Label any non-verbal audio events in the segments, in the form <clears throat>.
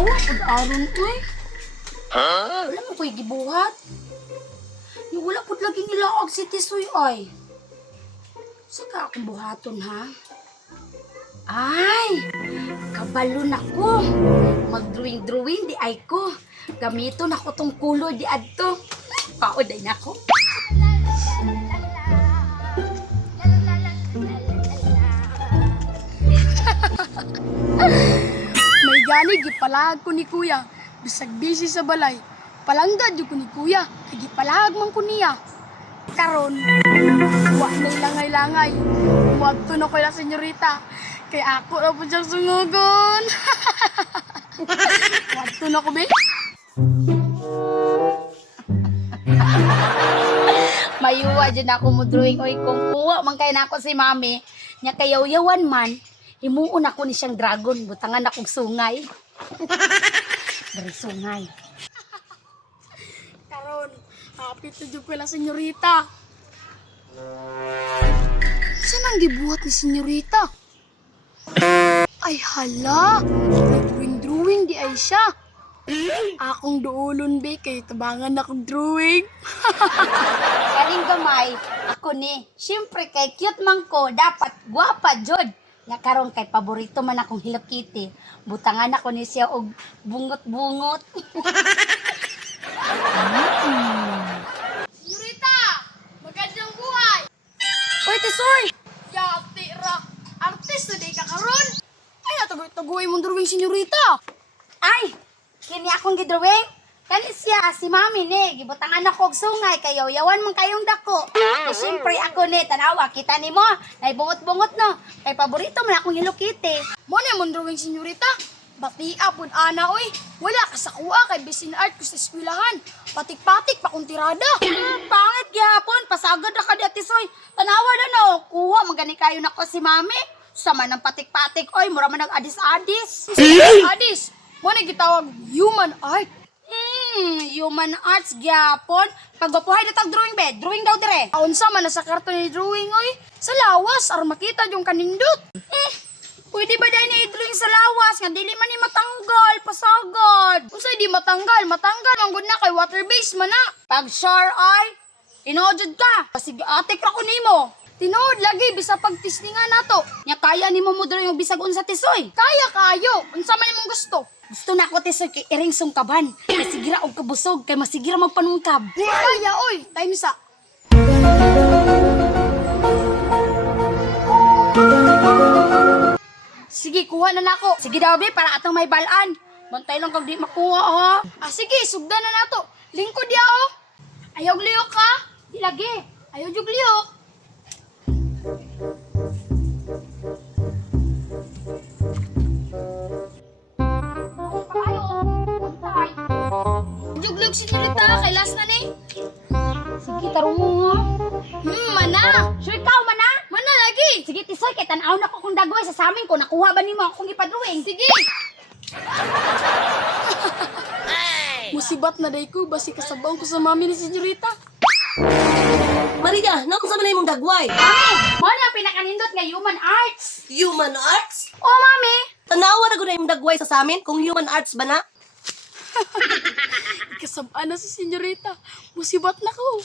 Tanawa pud aron oy. Wala mo ko'y gibuhat. Ni wala pud lagi nila og si Tisoy oy. Saka akong buhaton ha. Ay, kabalon ako. Mag-drawing-drawing di ay ko. Gamiton ako tong kulor di adto. Pauday na ako. May gani gipalag ko ni kuya. Bisag busy sa balay. Palanggad yun ko ni kuya. Kay man ko niya. Karon, wa may langay-langay. Wadto na ko la senyorita. Kay ako na po siyang sungugon. <laughs> Wadto na ko, be. Mayuwa dyan ako mo drawing. Oy, kung kuha man kay na ako si mami, nya kayaw-yawan man, himuon ako ni siyang dragon. Butangan akong sungay. <laughs> Dari sungay. <laughs> Karon, hapit na dyan ko la senyorita. Saan ang gibuhat ni senyorita? Ay hala, drawing-drawing di ay siya. Akong doolon be, kay tabangan akong drawing. <laughs> Kaling gamay, ako ni, syempre kay cute man ko, dapat gwapa jud. Nga karon kay paborito man akong Hello Kitty. Butangan ako ni siya og bungot-bungot. <laughs> Senyorita, magandang buhay. Oy, Tisoy! Yati ra, artist na di ka karon. Ay, natagoy-tagoy mong drawing senyorita. Ay, kini akong gidrawing. Kani siya, si mami ni, gibutangan ako og sungay, kayo, yawan man kayong dako. Kaya syempre ako ni, tanawa, kita ni mo, nay bungot-bungot no. Kay paborito man akong Hello Kitty. Mo na mong drawing senyorita. Batia pud ana oy. Wala ka sa kuha kay bisin art ko sa eskwelahan. Patik-patik pa kung tirada. Ah, <laughs> pangit gyapon, pasagad na ka di atisoy. Tanawa na no, kuha magani kayo nako si mami. Sama ng patik-patik, oy, mura man nag-adis-adis. Adis, mo na gitawag human art. Hmm, human arts gyapon. Pagbapuhay na tag drawing bed, drawing daw dire. Aunsa man sa karton ni drawing oy. Sa lawas ar makita yung kanindot. Eh, pwede ba dahil na i-drawing sa lawas nga dili man ni matanggal, pasagad. Unsay di matanggal, matanggal ang gud na kay water base man na. Pag sure ay, tinodjud ka. Sige, atik ra ko nimo. Tinood lagi bisa pagtisningan nato. Nya kaya nimo mo drawing og bisag unsa tisoy. Kaya kayo, unsa man imong gusto. Gusto na ako tisoy kay iring sung kaban. Kay <clears throat> sigira og kabusog, kay masigira magpanungkab. Kaya oy, time sa. Sige, kuha na nako. Sige daw, be, para atong may balaan. Bantay lang kag di makuha, ha? Ah sige, sugdan na nato. Lingkod ya oh. Ayaw liyok ka. Di lagi. Ayaw jug liyok. Jug liyok si Nilita, kay last na ni. Sige, tarong mo, ha? Hmm, mana. Sure ikaw, man, ha? Mana lagi. Sige, tisoy, kay tanaw na ko kung dagway sa samin ko. Nakuha ba nimo akong ipadrawing? Sige. <laughs> Musibat na day ko, basi kasabaw ko sa mami ni senyorita. Maria, naon sa manay mong dagway? Mami, mo na pinakanindot nga human arts. Human arts? Oh, mami. Tanawa na ko na yung dagway sa samin kung human arts ba na? <laughs> Kasabaan na si senyorita. Musibat na ko.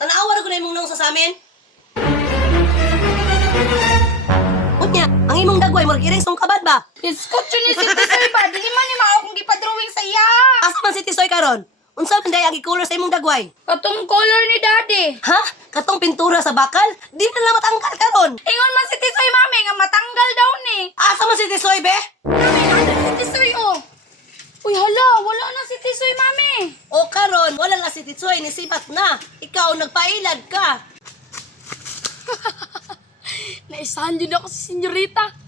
Tanawa na ko na yung nang sa samin? Unya, ang imong dagway marag iring song kabad ba? Iskot yun ni si tisoy ba? Dili man ni mao kung ipadrawing sa iya. Asa man si Tisoy karon? Unsa man day ang color sa imong dagway? Katong color ni daddy. Ha? Katong pintura sa bakal? Di na lang matangkal karon. Ingon man si Tisoy, mami, nga matanggal daw ni. Asa man si Tisoy be? Uy, hala, wala na si Tisoy, mami. O karon, wala na si Tisoy ni sibat na. Ikaw nagpailad ka. <laughs> Naisahan din ako si senyorita.